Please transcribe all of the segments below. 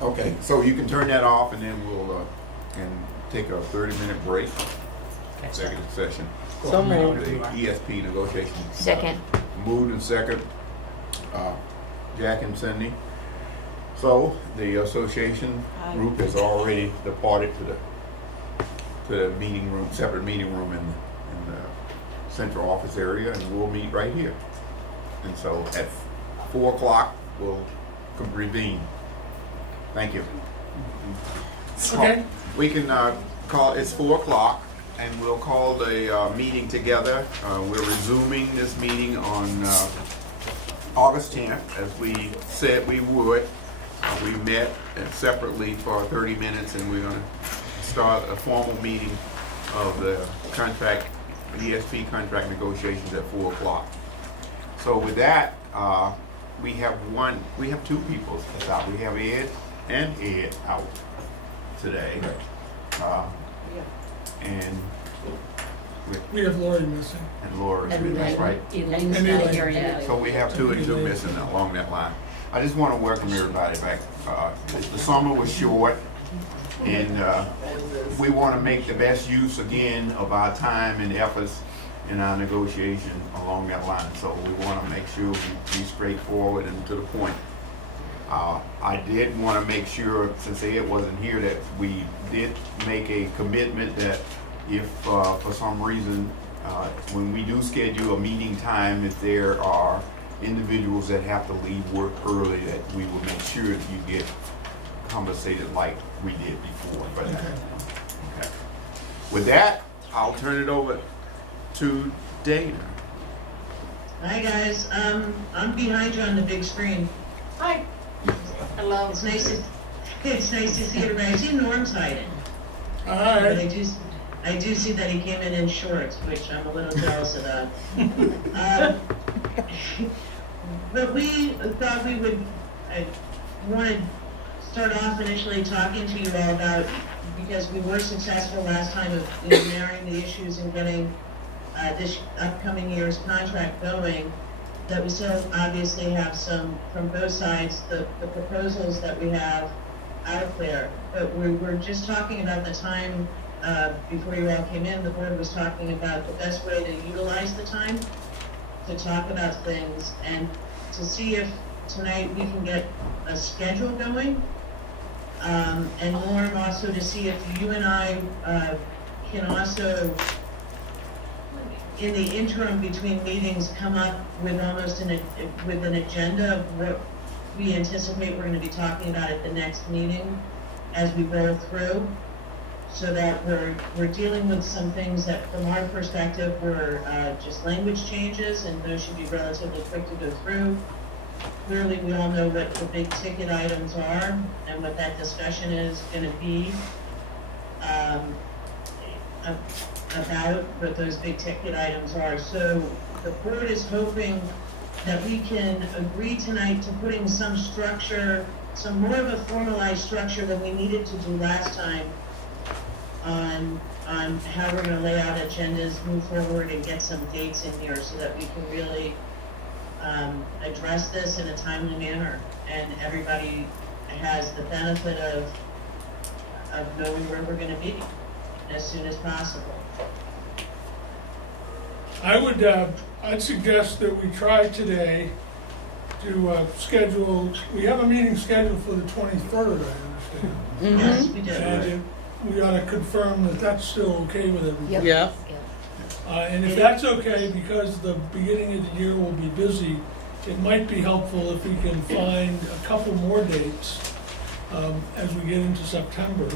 Okay, so you can turn that off and then we'll, and take a 30-minute break, executive session. So moved. The ESP Negotiations. Second. Moved and second, Jack and Cindy. So the association group has already departed to the meeting room, separate meeting room in the central office area, and we'll meet right here. And so at 4 o'clock, we'll reconvene. Thank you. Okay. We can call, it's 4 o'clock, and we'll call the meeting together. We're resuming this meeting on August 10th, as we said we would. We met separately for 30 minutes, and we're going to start a formal meeting of the ESP contract negotiations at 4 o'clock. So with that, we have two people that's out. We have Ed and Ed out today. And We have Lori missing. Laura, that's right. Elaine's not here yet. So we have 2 and 2 missing along that line. I just want to welcome everybody back. The summer was short, and we want to make the best use again of our time and efforts in our negotiation along that line. So we want to make sure we be straightforward and to the point. I did want to make sure, since Ed wasn't here, that we did make a commitment that if for some reason, when we do schedule a meeting time, if there are individuals that have to leave work early, that we will make sure that you get compensated like we did before. But okay. With that, I'll turn it over to Dana. Hi guys, I'm behind you on the big screen. Hi. Hello. It's nice to see everybody. I see Norm's hiding. All But right. I do see that he came in shorts, which I'm a little jealous about. But we thought we would, I wanted to start off initially talking to you all about, because we were successful last time of narrowing the issues and getting this upcoming year's contract going, that we still obviously have some, from both sides, the proposals that we have out there. But we were just talking about the time, before you all came in, the board was talking about the best way to utilize the time to talk about things and to see if tonight we can get a schedule going. And Lauren, also to see if you and I can also, in the interim between meetings, come up with almost with an agenda of what we anticipate we're going to be talking about at the next meeting as we roll through, so that we're dealing with some things that from our perspective were just language changes, and those should be relatively quick to go through. Clearly, we all know what the big ticket items are and what that discussion is going to be about what those big ticket items are. So the board is hoping that we can agree tonight to putting some structure, some more of a formalized structure than we needed to do last time on how we're going to lay out agendas, move forward, and get some dates in here so that we can really address this in a timely manner, and everybody has the benefit of knowing where we're going to be as soon as possible. I'd suggest that we try today to schedule, we have a meeting scheduled for the 23rd, I understand. Yes, we do. And we ought to confirm that that's still okay with everybody. Yep. And if that's okay, because the beginning of the year will be busy, it might be helpful if we can find a couple more dates as we get into September.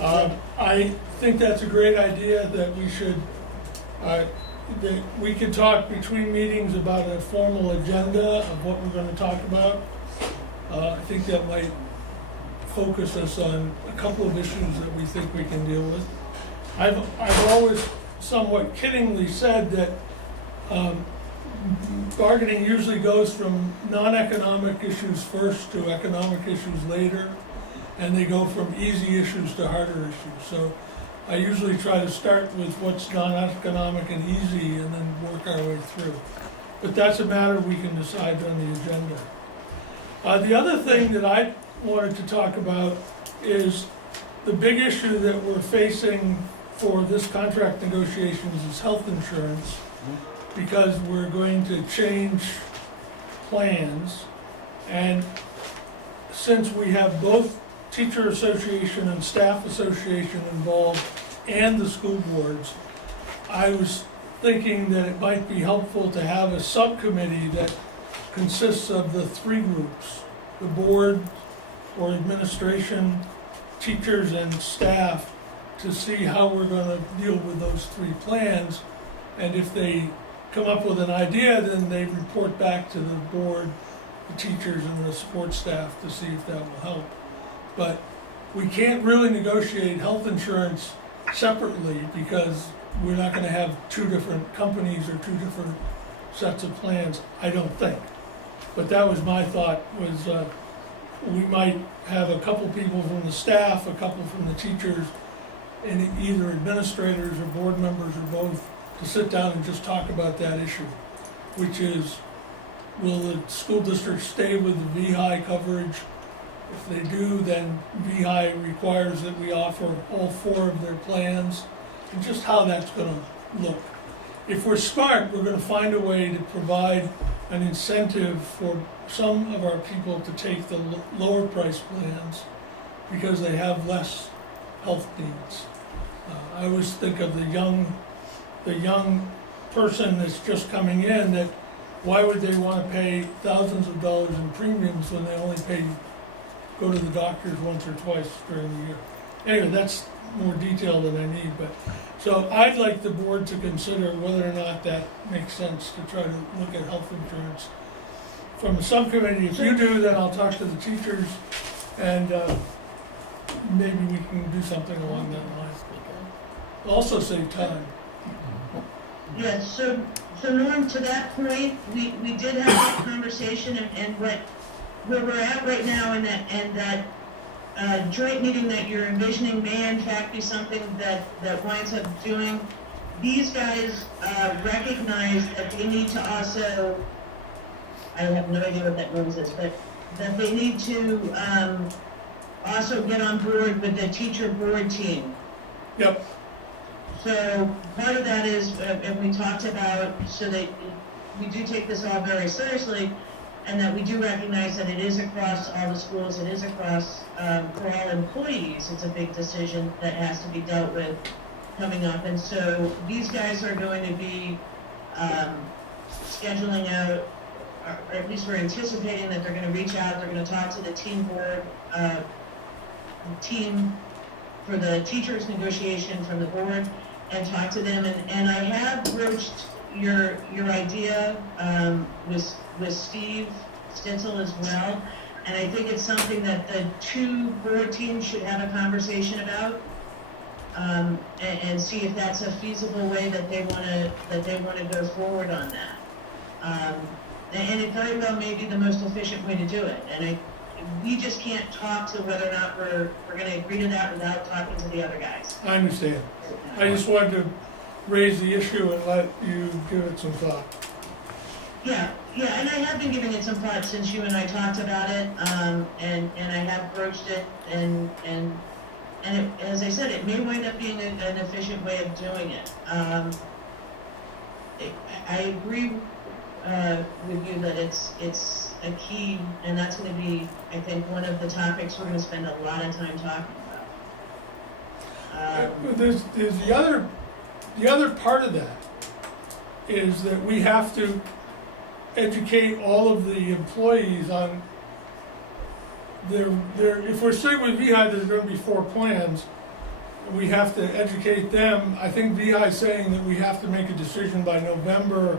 I think that's a great idea, that we should, that we could talk between meetings about a formal agenda of what we're going to talk about. I think that might focus us on a couple of issues that we think we can deal with. I've always somewhat kiddingly said that bargaining usually goes from non-economic issues first to economic issues later, and they go from easy issues to harder issues. So I usually try to start with what's non-economic and easy and then work our way through. But that's a matter we can decide on the agenda. The other thing that wanted to talk about is the big issue that we're facing for this contract negotiations is health insurance, because we're going to change plans. And since we have both teacher association and staff association involved and the school boards, I was thinking that it might be helpful to have a subcommittee that consists of the three groups, the board or administration, teachers and staff, to see how we're gonna deal with those three plans. And if they come up with an idea, then they report back to the board, the teachers and the support staff to see if that will help. But we can't really negotiate health insurance separately because we're not gonna have two different companies or two different sets of plans, I don't think. But that was my thought, was we might have a couple people from the staff, a couple from the teachers, and either administrators or board members or both, to sit down and just talk about that issue, which is, will the school district stay with the VHI coverage? If they do, then VHI requires that we offer all four of their plans, and just how that's gonna look. If we're smart, we're gonna find a way to provide an incentive for some of our people to take the lower price plans because they have less health needs. I always think of the young person that's just coming in, that why would they wanna pay thousands of dollars in premiums when they only go to the doctors once or twice during the year? Anyway, that's more detail than I need, but, so I'd like the board to consider whether or not that makes sense to try to look at health insurance from a subcommittee. If you do, then I'll talk to the teachers, and maybe we can do something along that line. Also save time. Yeah, so Norm, to that point, we did have that conversation, and where we're at right now, and that joint meeting that you're envisioning may in fact be something that winds up doing. These guys recognize that they need to also, I have no idea what that means, but that they need to also get on board with the teacher board team. Yep. So part of that is, and we talked about, so that we do take this all very seriously, and that we do recognize that it is across all the schools, it is across, for all employees, it's a big decision that has to be dealt with coming up. And so these guys are going to be scheduling out, or at least we're anticipating that they're gonna reach out, they're gonna talk to the team board, team for the teachers negotiation from the board, and talk to them. And I have broached your idea with Steve Stitzel as well, and I think it's something that the two board teams should have a conversation about, and see if that's a feasible way that they wanna go forward on that. And it very well may be the most efficient way to do it, and we just can't talk to whether or not we're gonna agree to that without talking to the other guys. I understand. I just wanted to raise the issue and let you give it some thought. Yeah, and I have been giving it some thought since you and I talked about it, and I have broached it, and it, as I said, it may wind up being an efficient way of doing it. I agree with you that it's a key, and that's going to be, I think, one of the topics we're going to spend a lot of time talking about. There's the other part of that is that we have to educate all of the employees on their if we're sitting with VHI, there's going to be 4 plans. We have to educate them. I think VHI is saying that we have to make a decision by November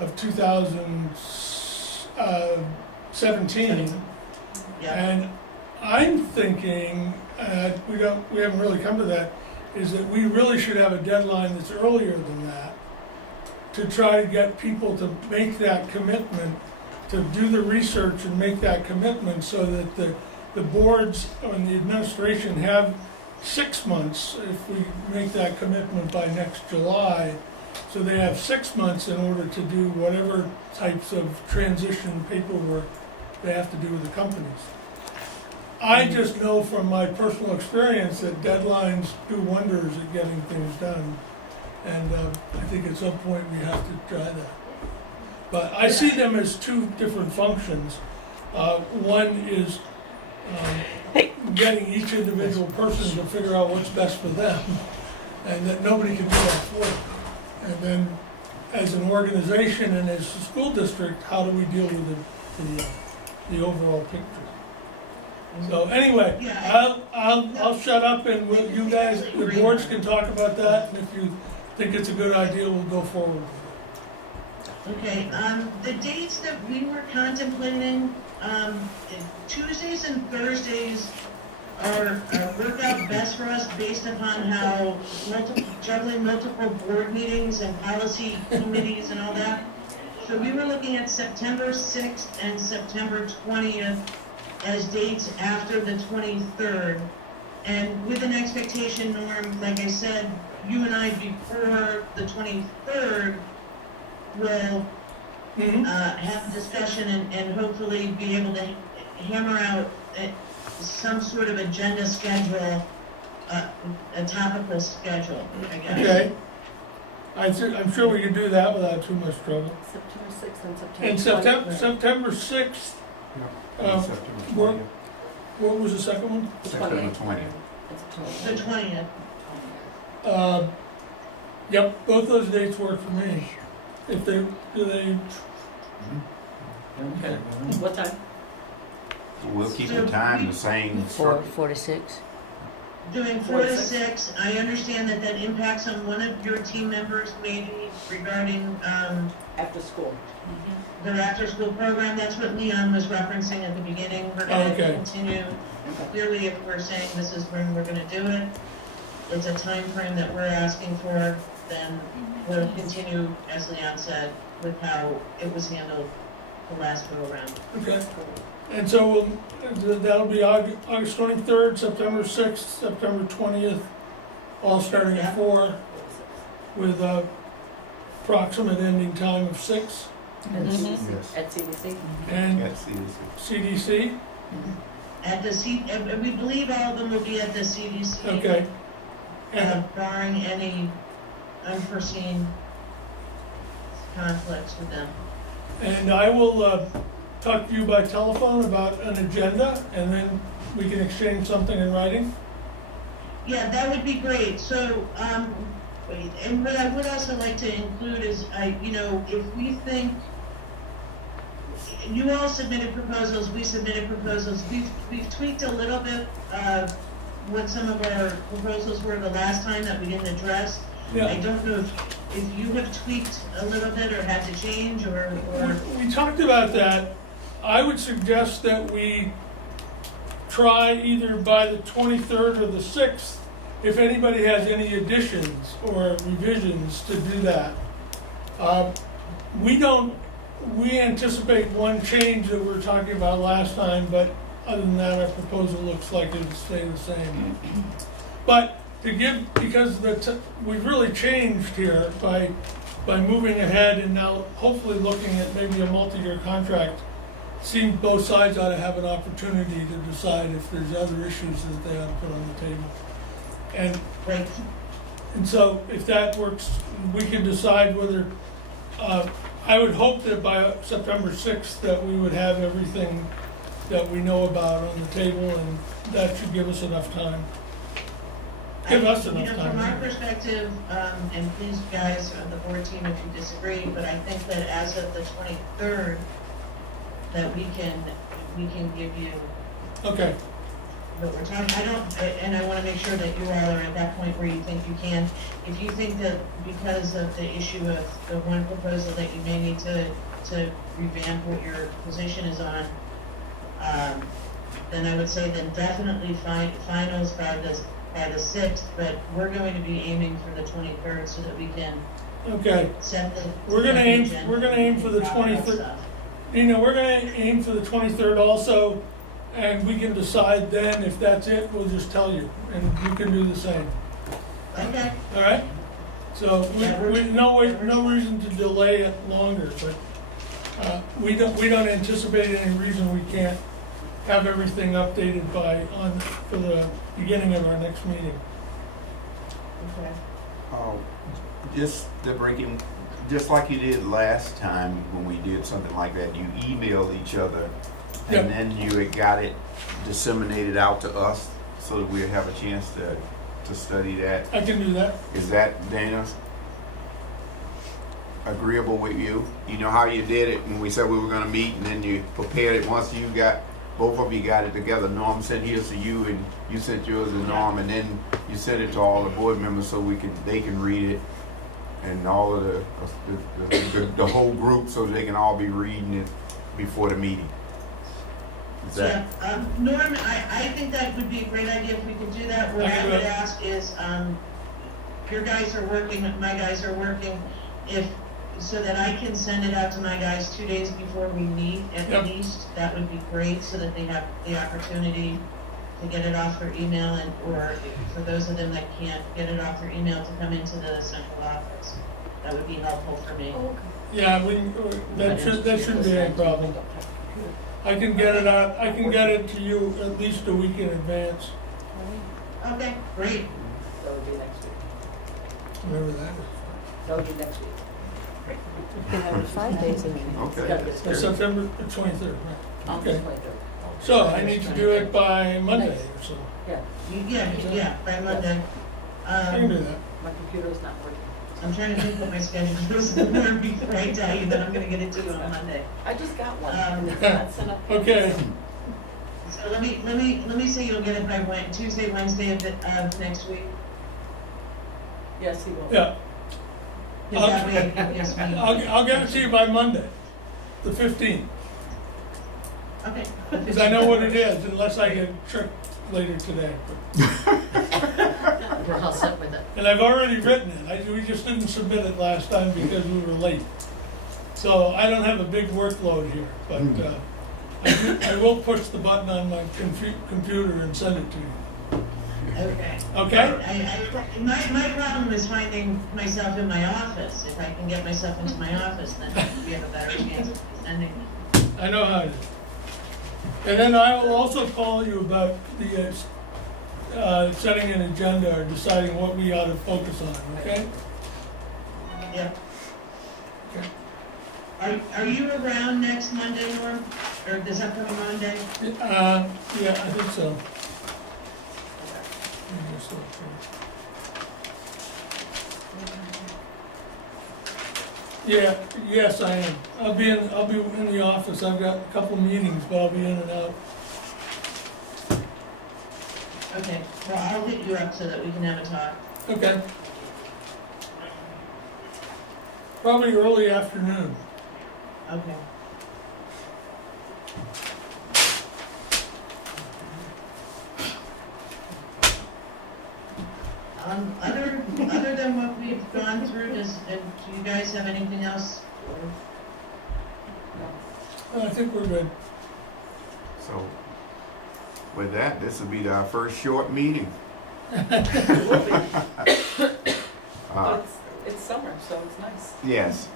of 2017. Yeah. And I'm thinking, we haven't really come to that, is that we really should have a deadline that's earlier than that, to try to get people to make that commitment, to do the research and make that commitment, so that the boards and the administration have 6 months, if we make that commitment by next July, so they have 6 months in order to do whatever types of transition paperwork they have to do with the companies. I just know from my personal experience that deadlines do wonders at getting things done. And I think at some point we have to try that. But I see them as two different functions. One is getting each individual person to figure out what's best for them, and that nobody can do that for them. And then, as an organization and as a school district, how do we deal with the overall picture? So anyway, Yeah. I'll shut up and you guys, the boards can talk about that, and if you think it's a good idea, we'll go forward. Okay, the dates that we were contemplating, Tuesdays and Thursdays are work out best for us based upon how juggling multiple board meetings and policy committees and all that. So we were looking at September 6th and September 20th as dates after the 23rd. And with an expectation, Norm, like I said, you and I before the 23rd will have a discussion and hopefully be able to hammer out some sort of agenda schedule, a topical schedule, I guess. Okay. I'm sure we can do that without too much trouble. September 6th and September. And September 6th, September what 20th. what was the second one? September 20th. The 20th. Yep, both those dates work for me. If they, do they, Okay. What time? We'll keep the time the same. 4 to 6. Doing 4 to 6. I understand that impacts on one of your team members maybe regarding, After school. their after-school program. That's what Leon was referencing at the beginning. We're gonna Okay. continue. Clearly, if we're saying this is when we're gonna do it, it's a time frame that we're asking for, then we'll continue, as Leon said, with how it was handled the last go around. okay. And so that'll be August 23rd, September 6th, September 20th, all starting at 4 with a approximate ending time of 6. Yes. At CDC? And Yes, yes. CDC, At the and we believe all of them will be at the CDC. okay. And Barring any unforeseen conflicts with them. And I will talk to you by telephone about an agenda, and then we can exchange something in writing. Yeah, that would be great. So, and what I would also like to include is, if we think, you all submitted proposals, we submitted proposals, we've tweaked a little bit, what some of our proposals were the last time that we didn't address. I Yeah, don't know if you have tweaked a little bit or had to change or, we talked about that. I would suggest that we try either by the 23rd or the 6th, if anybody has any additions or revisions, to do that. We anticipate one change that we were talking about last time, but other than that, our proposal looks like it would stay the same. But because we've really changed here by moving ahead and now hopefully looking at maybe a multi-year contract, seems both sides ought to have an opportunity to decide if there's other issues that they ought to put on the table. like, And so if that works, we can decide whether, I would hope that by September 6th that we would have everything that we know about on the table, and that should give us enough time. Give us enough time. From our perspective, and please guys on the board team if you disagree, but I think that as of the 23rd, that we can give you Okay, what we're talking, and I wanna make sure that you all are at that point where you think you can. If you think that because of the issue of the one proposal that you may need to revamp what your position is on, then I would say then definitely finals by the 6th, but we're going to be aiming for the 23rd so that we can okay. set the. We're gonna aim- agenda we're gonna aim for the and all that 23rd. stuff. We're gonna aim for the 23rd also, and we can decide then if that's it, we'll just tell you, and you can do the same, Okay, all right? So, no reason to delay it longer, but, we don't anticipate any reason we can't have everything updated for the beginning of our next meeting. Okay. Just like you did last time when we did something like that, you emailed each other, Yep. and then you had got it disseminated out to us so that we'd have a chance to study that. I can do that. Is that, Dana, agreeable with you? You know how you did it when we said we were gonna meet, and then you prepared it once both of you got it together. Norm sent his to you, and you sent yours to Norm, and then you sent it to all the board members so they can read it, and all of the whole group, so they can all be reading it before the meeting. Is that? Yeah, Norm, I think that would be a great idea if we could do that. What I would ask is, your guys are working, my guys are working, so that I can send it out to my guys 2 days before we meet at Yep. least, that would be great, so that they have the opportunity to get it off their email, or for those of them that can't get it off their email, to come into the central office. That would be helpful for me. Yeah, that shouldn't be any problem. I can get it out, I can get it to you at least a week in advance. Okay, great. That would be next week. Whatever that That would be next week. You can have it 5 days in advance. Okay. is. September the 23rd, right? On the Okay. 23rd. So I need to do it by Monday or so. Yeah, Yeah, by Monday. I can do that. my computer's not working. I'm trying to think what my schedule is before I tell you that I'm gonna get it to you on Monday. I just got one. Um, It's not sent up. Okay, So let me say you'll get it by Tuesday, Wednesday of next week. Yes, he will. yeah. Is that way, yes, we- I'll get it to you by Monday, the 15th, Okay. because I know what it is, unless I get tricked later today. We're all set with it. And I've already written it, we just didn't submit it last time because we were late. So I don't have a big workload here, but I will push the button on my computer and send it to you. Okay. Okay? My problem is finding myself in my office. If I can get myself into my office, then we have a better chance of sending it. I know how it is. And then I will also call you about the setting an agenda or deciding what we ought to focus on, okay? Yeah. Okay. Are you around next Monday, Norm? Or this upcoming Monday? Yeah, I think so. Let me just look here. Yeah, yes, I am. I'll be in the office. I've got a couple meetings, but I'll be in and out. Okay, well, I'll hit you up so that we can have a talk. Okay. Probably early afternoon. Okay. Other than what we've gone through, do you guys have anything else? I think we're good. So, with that, this will be our first short meeting. But it's summer, so it's nice. Yes,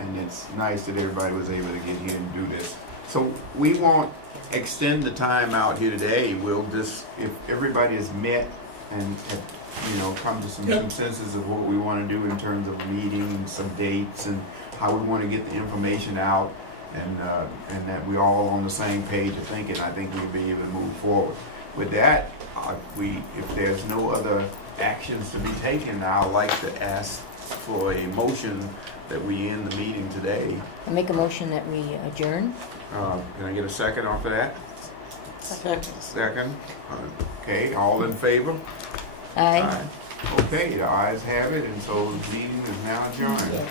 and it's nice that everybody was able to get here and do this. So we won't extend the time out here today. We'll just, if everybody has met and have, come to some Yep. consensus of what we want to do in terms of meetings, some dates, and how we want to get the information out, and that we're all on the same page of thinking, I think we'll be able to move forward. With that, if there's no other actions to be taken, I'd like to ask for a motion that we end the meeting today. I make a motion that we adjourn. Can I get a second off of that? Second. Second. Okay, all in favor? Aye. Okay, the ayes have it, and so the meeting is now adjourned. So,